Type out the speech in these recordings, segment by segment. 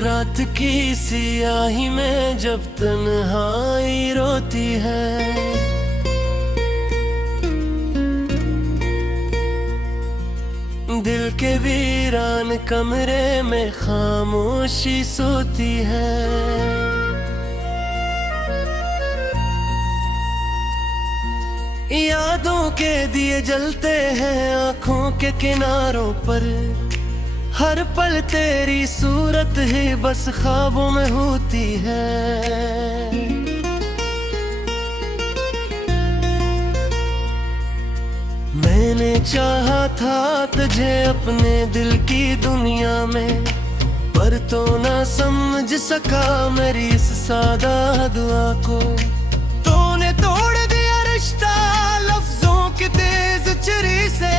रात की सियाही में जब तन्हाई रोती है, दिल के वीरान कमरे में खामोशी सोती है। यादों के दिए जलते हैं आँखों के किनारों पर, हर पल तेरी सूरत ही बस ख्वाबों में होती है। मैंने चाहा था तुझे अपने दिल की दुनिया में, पर तो ना समझ सका मेरी इस सादा दुआ को। तूने तोड़ दिया रिश्ता लफ्जों की तेज छुरी से,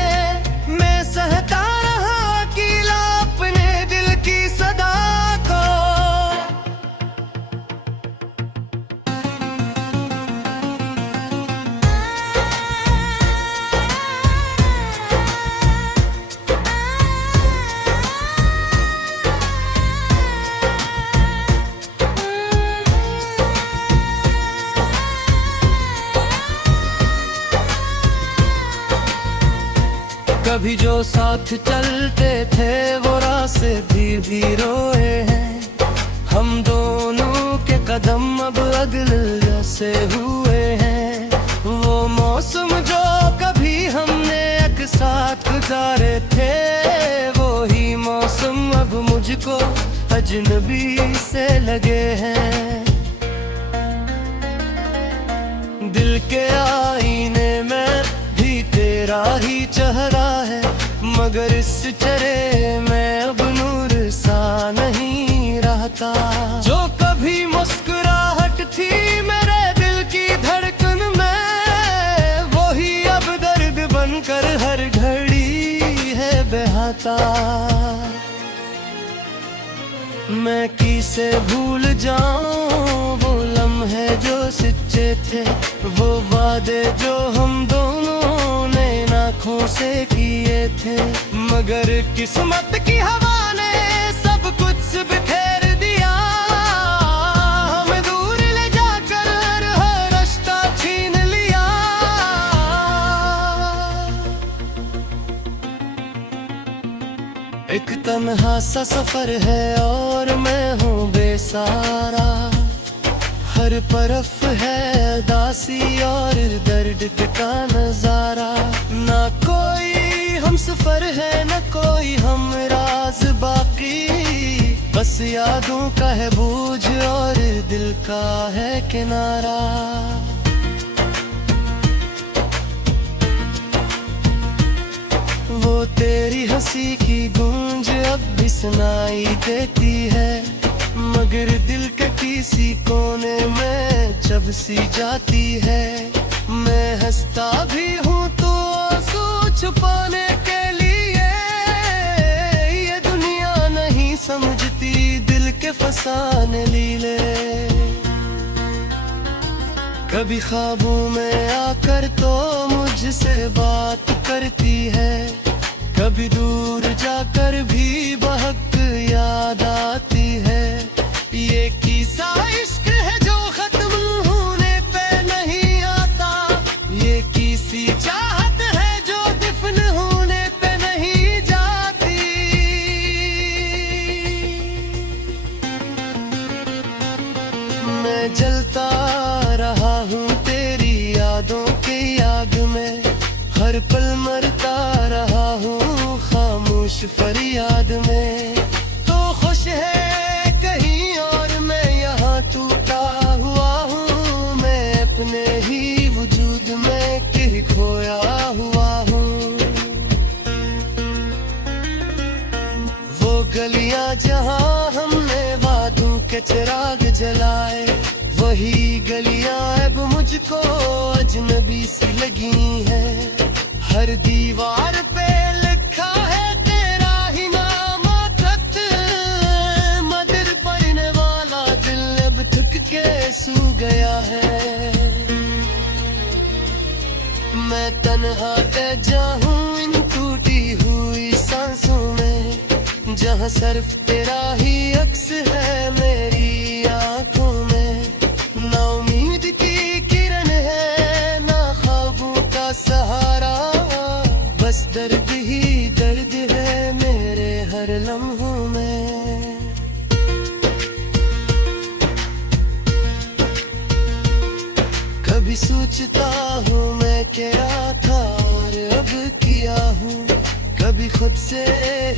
मैं सहता रहा अकेला अपने दिल की सदा को। कभी जो साथ चलते थे वो रास्ते भी रोए हैं, हम दोनों के कदम अब अगल जैसे हुए हैं। वो मौसम जो कभी हमने एक साथ गुजारे थे, वो ही मौसम अब मुझको अजनबी से लगे हैं। दिल के आईने में भी तेरा ही चेहरा है, मगर इस चेहरे में अब नूर सा नहीं रहता। जो कभी मुस्कुराहट थी मेरे दिल की धड़कन में, वो ही अब दर्द बनकर हर घड़ी है बहता। मैं किसे भूल जाऊं वो लम्हे जो सच्चे थे, वो वादे जो हम दोनों ने आँखों से किए थे, मगर किस्मत की हवा ने सब कुछ बिखेर दिया। हमें दूर ले जाकर हर रास्ता छीन लिया। एक तन्हा सा सफर है और मैं हूँ बेसहारा, हर तरफ है दासी और दर्द का नजारा। ना कोई हम सफर है न कोई हम राज बाकी, बस यादों का है बोझ और दिल का है किनारा। वो तेरी हंसी की गूंज अब भी सुनाई देती है, मगर दिल के किसी कोने में जब सी जाती है। मैं हंसता भी हूँ तो आंसू छुपाने के लिए, ये दुनिया नहीं समझती दिल के फसाने लीले। कभी ख्वाबों में आकर तो मुझसे बात करती है, कभी दूर जाकर भी बहक याद आती है। ये किस्सा इश्क है जो खत्म होने पे नहीं आता, ये किसी चाहत है जो दफन होने पे नहीं जाती। मैं जलता रहा हूँ तेरी यादों के आग में, हर पल मरता रहा हूँ खामोश फरियाद में। तो खुश है कहीं और मैं यहाँ टूटा हुआ हूँ, मैं अपने ही वजूद में कहीं खोया हुआ हूँ। वो गलियाँ जहाँ हमने वादों के चिराग जलाए, वही गलियाँ अब मुझको अजनबी सी लगी हैं। हर दीवार पे लिखा है तेरा ही नाम खत, मदर पढ़ने वाला दिल अब थक के सो गया है। मैं तन्हा रह जाऊं इन टूटी हुई सांसों में, जहाँ सिर्फ तेरा ही अक्स है मेरी आंखों में, ना उम्मीद की किरण है ना ख्वाबों का सहारा, बस दर्द ही दर्द है मेरे हर लम्हों में। कभी सोचता हूँ मैं क्या था और अब किया हूँ, कभी खुद से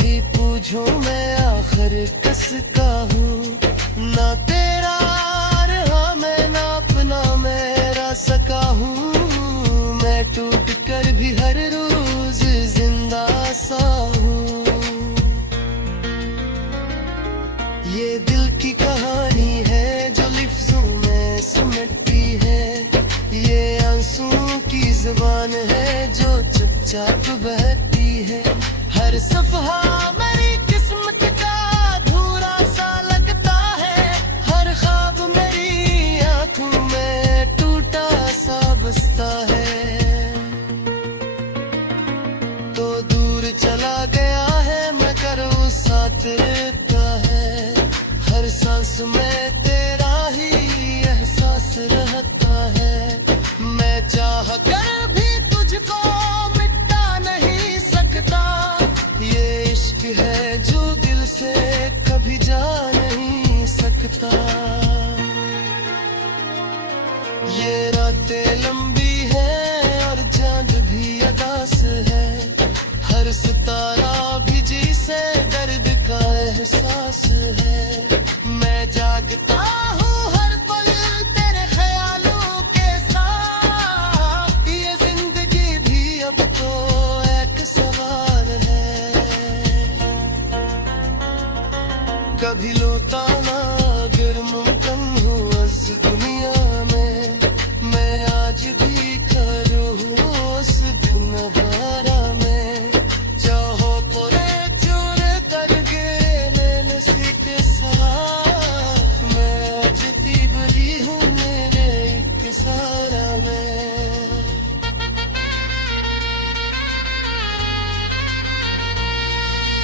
ही पूछूं मैं आखिर किसका हूँ। ना तेरा रहा मैं ना अपना मेरा सका हूँ, मैं टूट कर भी हर रोज जिंदा सा हूँ। ये दिल की कहानी है जो लिफ्ज़ों में सिमटती है, ये आंसुओं की जुबान है जो चुपचाप बहती है। हर सफहा मेरी किस्मत का अधूरा सा लगता है, हर ख्वाब मेरी आंखों में टूटा सा बसता है। तो दूर चला गया है मगर वो साथ रहता है, हर सांस में तेरा ही एहसास रहता है। मैं चाह कर भी तुझको मिटा नहीं सकता, ये इश्क है जो दिल से कभी जा नहीं सकता। ये रातें लंबी है और चांद भी अदास है, हर सितारा भी जी से दर्द का एहसास है। मैं जागता हूँ हर पल तेरे ख्यालों के साथ, ये जिंदगी भी अब तो एक सवाल है। कभी लोटा ना अगर मुमकिन हो इस दुनिया में, मैं आज भी खड़ू हूँ उस दिन हारा में। चाहो पूरे चूरे कर गिरे मैंने सीखे साथ, मैं आज तीबरी हूँ मेरे एक सारा में।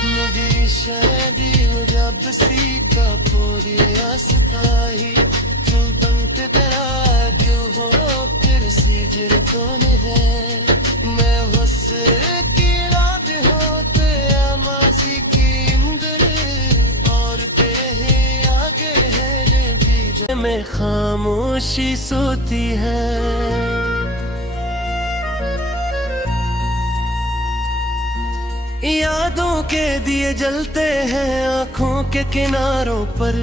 मुझे शायदी जब सीखा पूरी आस्ताही, क्यों तंत तेरा क्यों हो फिर सीजर कौन है। मैं बस की रात होते मासी की इंदर, और तेरे आगे है भी में खामोशी सोती है। यादों के दिए जलते हैं आँखों के किनारों पर,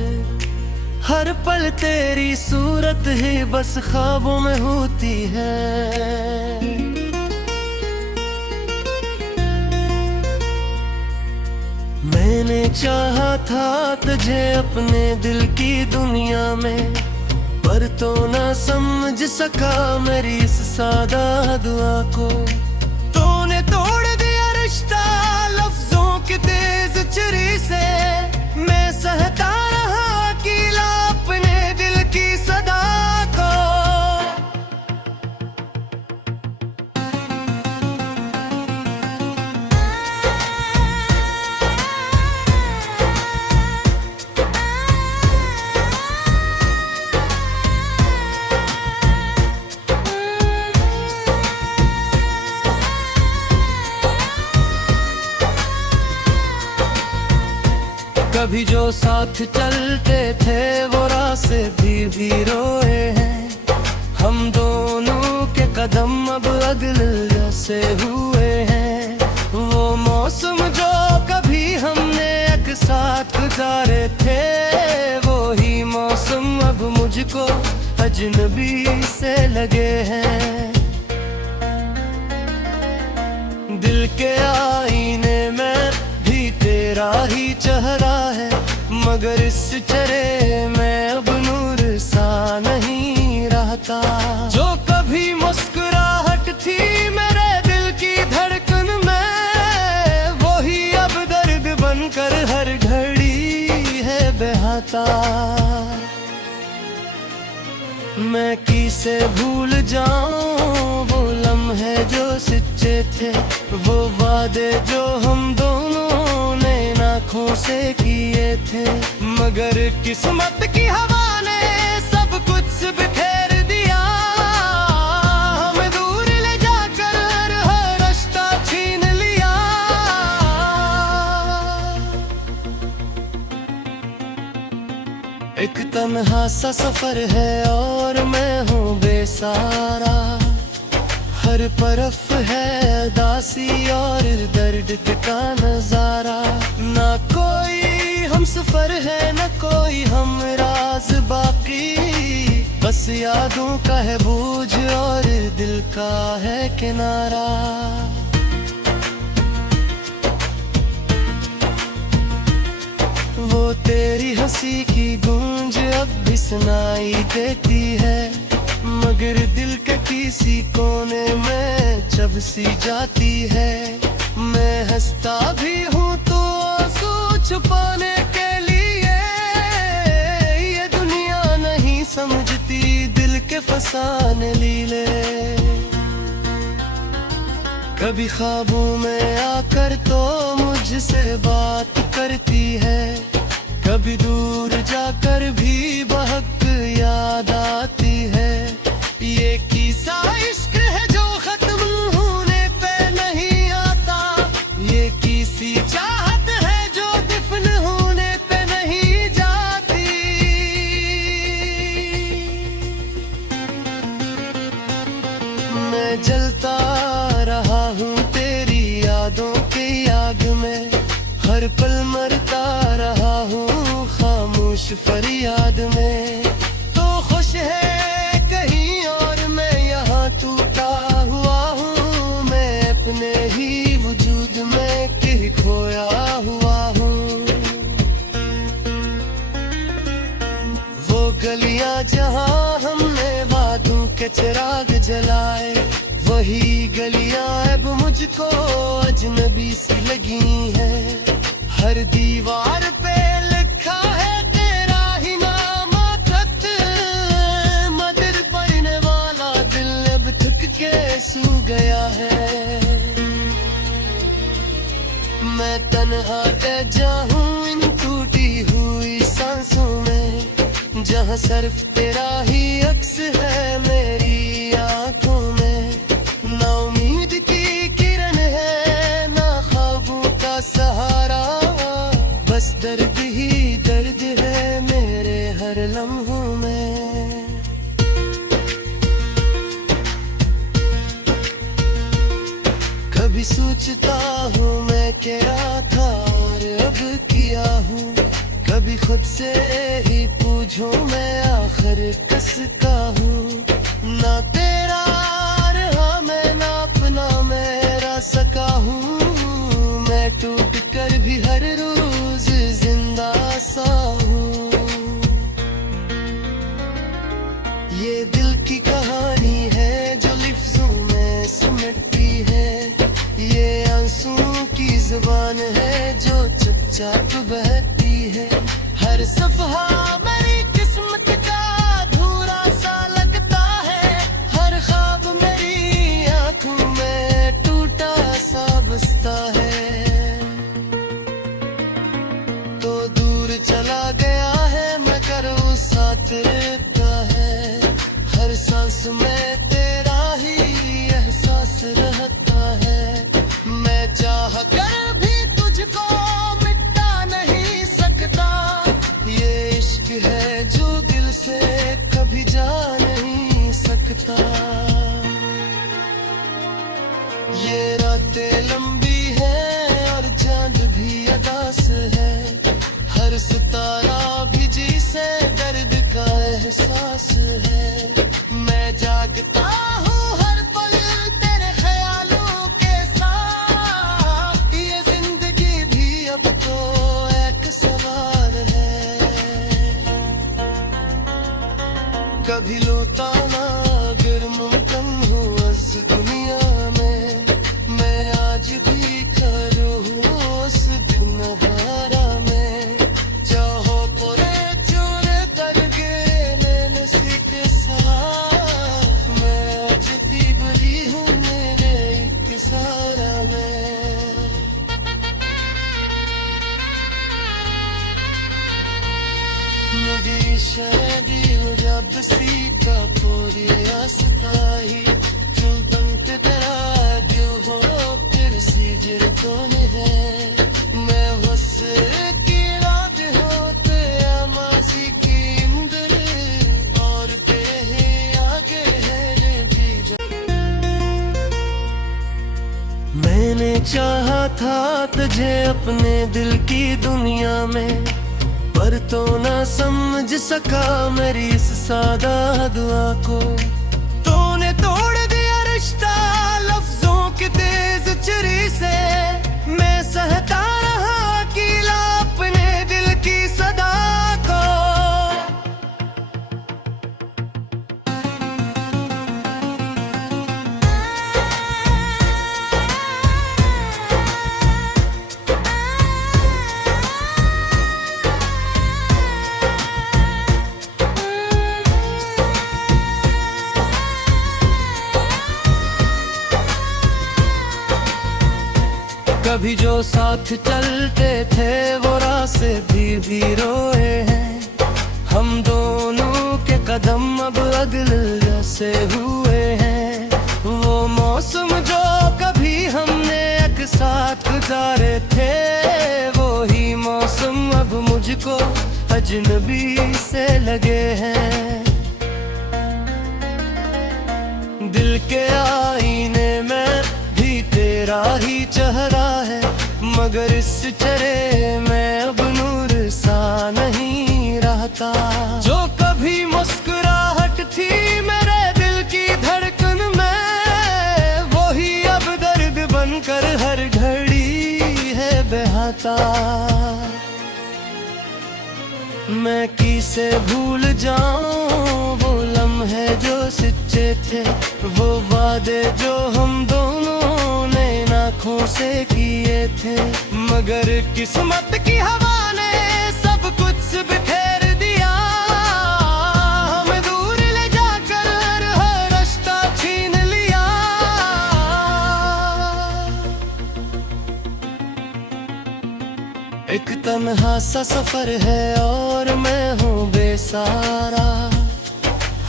हर पल तेरी सूरत ही बस ख्वाबों में होती है। मैंने चाहा था तुझे अपने दिल की दुनिया में, पर तो ना समझ सका मेरी इस सादा दुआ को। तूने तोड़ दिया रिश्ता लफ्जों की तेज छुरी से, मैं सहता रहा अकेला अपने दिल की सदा को। कभी जो साथ चलते थे वो रास्ते भी रोए हैं, हम दोनों के कदम अब अगल जैसे हुए हैं। वो मौसम जो कभी हमने एक साथ गुजारे थे, वो ही मौसम अब मुझको अजनबी से लगे हैं। दिल के आईने में भी तेरा ही चेहरा है, मगर इस चेहरे में अब नूर सा नहीं रहता। जो कभी मुस्कुराहट थी मेरे दिल की धड़कन में, वो ही अब दर्द बनकर हर घड़ी है बहाता। मैं किसे भूल जाऊं वो लम्हे जो सच्चे थे, वो वादे जो हम दोनों ने आँखों से किए थे। मगर किस्मत की हवा ने सब कुछ बिखेर दिया, हमें दूर ले जाकर हर रास्ता छीन लिया। एक तन्हा सा सफर है और मैं हूँ बेसहारा, हर तरफ है उदासी और दर्द का नजारा। ना कोई हम सफर है न कोई हम राज बाकी, बस यादों का है बोझ और दिल का है किनारा। वो तेरी हंसी की गूंज अब भी सुनाई देती है, मगर दिल के किसी कोने में जब सी जाती है। मैं हंसता भी हूँ तो आंसू छुपाने के लिए, ये दुनिया नहीं समझती दिल के फसाने लीले। कभी ख्वाबों में आकर तो मुझसे बात करती है, कभी दूर जाकर भी बहक याद आती है। ये किस्सा इश्क है जो खत्म होने पे नहीं आता, ये किसी चाहत है जो दफन होने पे नहीं जाती। मैं जलता रहा हूँ तेरी यादों की आग में, हर पल मरता रहा हूँ खामोश फरियाद में। तो खुश है कहीं और मैं यहाँ टूटा हुआ हूँ, मैं अपने ही वजूद में कहीं खोया हुआ हूँ। वो गलियाँ जहाँ हमने वादों के चिराग जलाए, वही गलियाँ अब मुझको अजनबी सी लगी हैं। हर दीवार पे लिखा है तेरा ही नाम खत, मदर पढ़ने वाला दिल अब थक के सो गया है। मैं तन्हा रह जाऊं इन टूटी हुई सांसों में, जहाँ सिर्फ तेरा ही अक्स है मेरी आंखों में। ना उम्मीद की किरण है ना ख्वाबों का सहारा, बस दर्द ही दर्द है मेरे हर लम्हों में। कभी सोचता हूँ मैं क्या था और अब किया हूँ, कभी खुद से ही पूछूं मैं आखिर किसका हूँ। ना तेरा रहा मैं ना अपना मेरा सका हूँ, मैं टूट कर भी हर रोज जिंदा सा हूँ। ये दिल की कहानी है जो लिफ्जों में सिमटती है, ये आंसुओं की जुबान है जो चुपचाप बहती है। हर सफहा मेरी किस्मत का अधूरा सा लगता है, हर ख्वाब मेरी आंखों में टूटा सा बसता है। तो दूर चला गया है मगर वो साथ रहता है, हर सांस में तेरा ही एहसास रहता है। मैं चाह कर भी तुझको मिटा नहीं सकता, ये इश्क है जो दिल से कभी जा नहीं सकता। ये रातें लंबी है और चांद भी अदास है, हर सितारा भी जिसे दर्द का एहसास है। मैं जागता हूँ हर पल तेरे ख्यालों के साथ, ये जिंदगी भी अब तो एक सवाल है। कभी लोटा ना अगर मुमकिन हो इस दुनिया में, मैं आज भी खड़ो हूँ उस दिन हारा में। चाहो पूरे चोरे तर गिरे नैन सी के साथ, चाहा था तुझे अपने दिल की दुनिया में, पर तो ना समझ सका मेरी इस सादा दुआ को। तूने तोड़ दिया रिश्ता लफ्जों की तेज छुरी से, मैं सहता रहा अकेला अपने दिल की सदा को। कभी जो साथ चलते थे वो रास्ते भी रोए हैं। हम दोनों के कदम अब अगल जैसे हुए हैं। वो मौसम जो कभी हमने एक साथ गुजारे थे, वो ही मौसम अब मुझको अजनबी से लगे हैं। दिल के आईने में भी तेरा ही चेहरा है, मगर इस चेहरे में अब नूर सा नहीं रहता। जो कभी मुस्कुराहट थी मेरे दिल की धड़कन में, वो ही अब दर्द बनकर हर घड़ी है बहता। मैं किसे भूल जाऊं वो लम्हे जो सच्चे थे, वो वादे जो हम दोनों ने आँखों से किए थे। मगर किस्मत की हवा ने सब कुछ बिखेर दिया, हमें दूर ले जाकर हर रास्ता छीन लिया। एक तन्हा सा सफर है और मैं हूँ बेसहारा।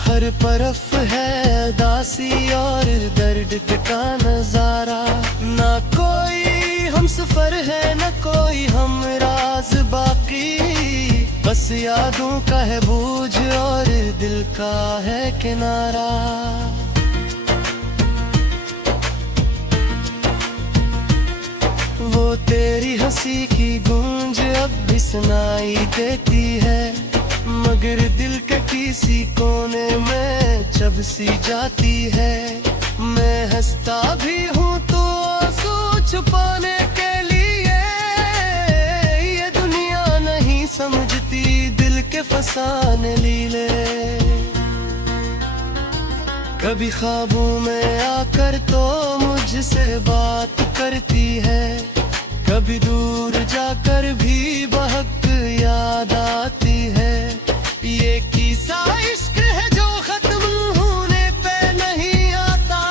हर तरफ है दासी और दर्द का नजारा। ना कोई हम सफर है न कोई हम राज बाकी, बस यादों का है बोझ और दिल का है किनारा। वो तेरी हंसी की गूंज अब भी सुनाई देती है, मगर दिल के किसी कोने में जब सी जाती है। मैं हंसता भी हूँ तो आंसू छुपाने के लिए, ये दुनिया नहीं समझती दिल के फसाने लीले। कभी ख्वाबों में आकर तो मुझसे बात करती है, कभी दूर जाकर भी बहक याद आती है। ये किस्सा इश्क है जो खत्म होने पे नहीं आता,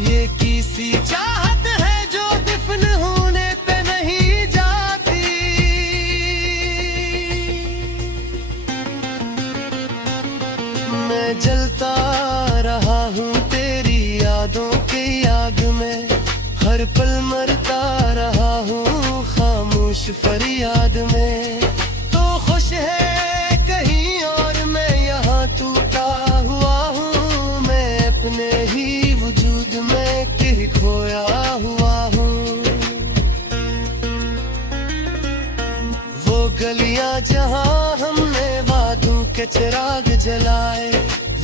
ये किसी चाहत है जो दफन होने पे नहीं जाती। मैं जलता रहा हूँ तेरी यादों की आग में, हर पल मरता रहा हूँ खामोश फरियाद में। तो खुश है कहीं और मैं यहाँ टूटा हुआ हूँ, मैं अपने ही वजूद में कहीं खोया हुआ हूँ। वो गलियाँ जहाँ हमने वादों के चिराग जलाए,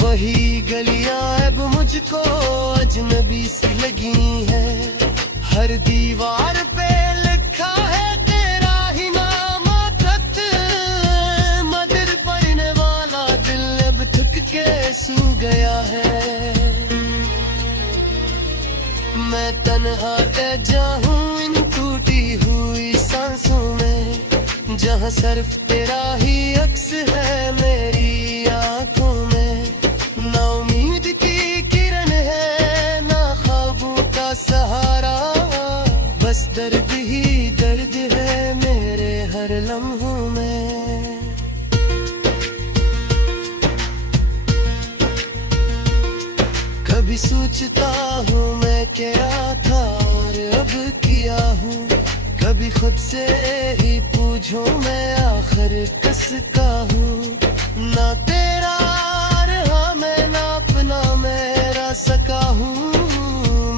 वही गलियाँ अब मुझको अजनबी सी लगी है। हर दीवार पे लिखा है तेरा ही नाम खत, मदर पढ़ने वाला दिल अब थक के सो गया है। मैं तन्हा रह जाऊं इन टूटी हुई सांसों में, जहाँ सिर्फ तेरा ही अक्स है मेरी आंखों में। ना उम्मीद की किरण है ना ख्वाबों का सहारा, बस दर्द ही दर्द है मेरे हर लम्हों में। कभी सोचता हूँ मैं क्या था और अब किया हूँ, कभी खुद से ही पूछूं मैं आखिर किसका हूँ। ना तेरा रहा मैं ना अपना मेरा सका हूँ,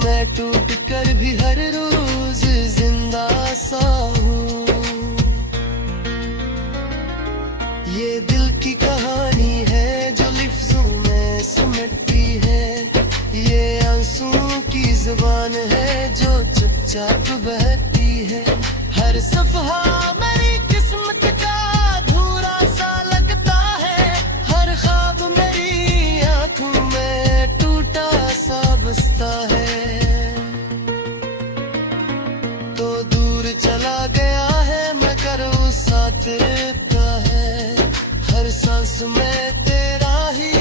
मैं टूट कर भी हर रोज चुपचाप बहती है। हर सफहा मेरी किस्मत का अधूरा सा लगता है। हर ख्वाब मेरी आंखों में टूटा सा बसता है। तो दूर चला गया है मगर वो साथ रहता है। हर सांस में तेरा ही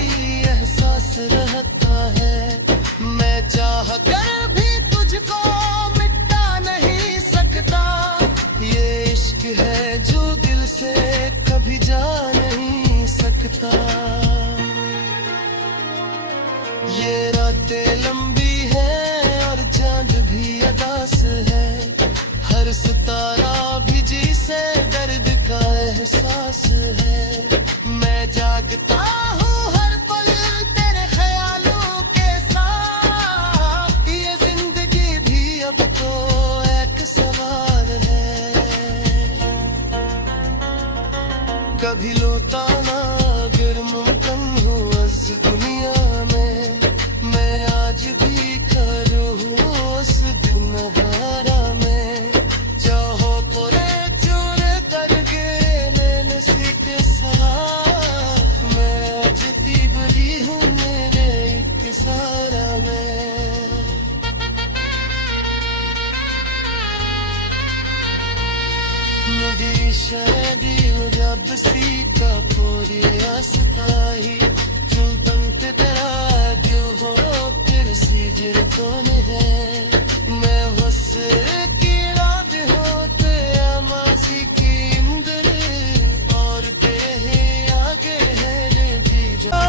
एहसास रहता है। मैं चाह कर भी तुझको मिटा नहीं सकता। ये इश्क है जो दिल से कभी जा नहीं सकता। ये रातें लंबी हैं और चांद भी अदास है। हर सितारा भी जिसे दर्द का एहसास है। मैं जागता हूँ हर पल तेरे ख्यालों के साथ। ये जिंदगी भी अब तो एक सवाल है। कभी लौटा ना अगर मुमकिन हो इस दुनिया में। मैं आज भी खड़ा हूँ उस दिन हारा में। चाहो पूरे चूरे करके मैंने सीखे साथ। मैं आज बड़ी हूँ मेरे एक सारा में। मुझे शायद जब सीता पूरी आस्ताई चुंतंत तेरा दिल हो फिर सीजर कौन है। मैं बस की रात होते मासी की इंदर और तेरे आगे है रे दीदा।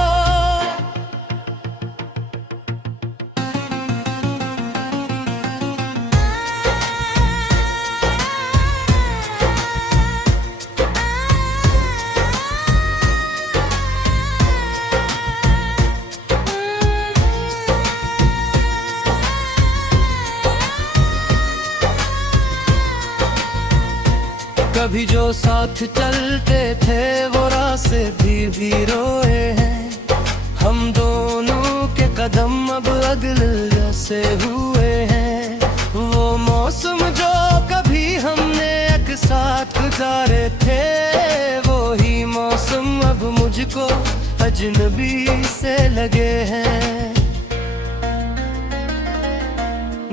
कभी जो साथ चलते थे वो रास्ते भी रोए हैं। हम दोनों के कदम अब अगल जैसे हुए हैं। वो मौसम जो कभी हमने एक साथ गुजारे थे। वो ही मौसम अब मुझको अजनबी से लगे हैं।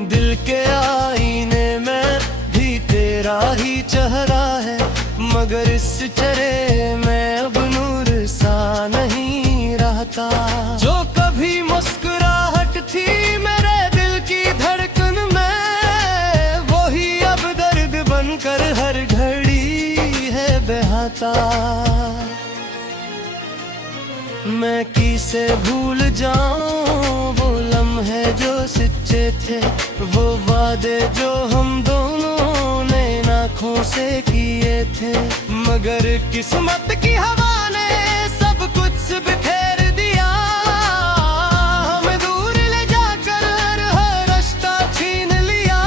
दिल के आईने में भी तेरा ही चेहरा है। मगर इस चेहरे में अब नूर सा नहीं रहता। जो कभी मुस्कुराहट थी मेरे दिल की धड़कन में। वो ही अब दर्द बनकर हर घड़ी है बहाता। मैं किसे भूल जाऊं वो लम्हे जो सच्चे थे। वो वादे जो हम दोनों ने आँखों से किए थे। मगर किस्मत की हवा ने सब कुछ बिखेर दिया। हमें दूर ले जाकर हर रास्ता छीन लिया।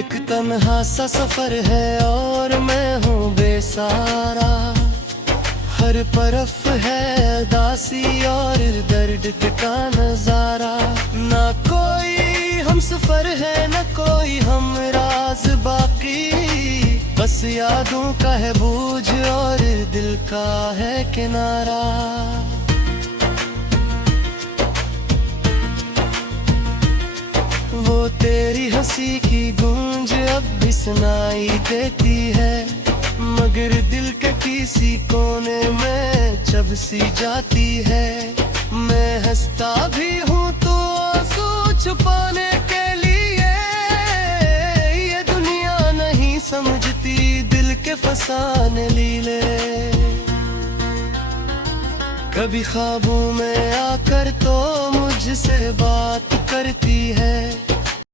एक तन्हा सा सफर है और मैं हूँ बेसहारा। हर तरफ है उदासी और दर्द का नजारा। ना कोई हम सफर है न कोई हम राज बाकी। बस यादों का है बोझ और दिल का है किनारा। वो तेरी हंसी की गूंज अब भी सुनाई देती है। मगर दिल के किसी कोने में जब सी जाती है। मैं हंसता भी हूँ तो आंसू छुपाने के लिए। ये दुनिया नहीं समझती दिल के फसाने लीले। कभी ख्वाबों में आकर तो मुझसे बात करती है।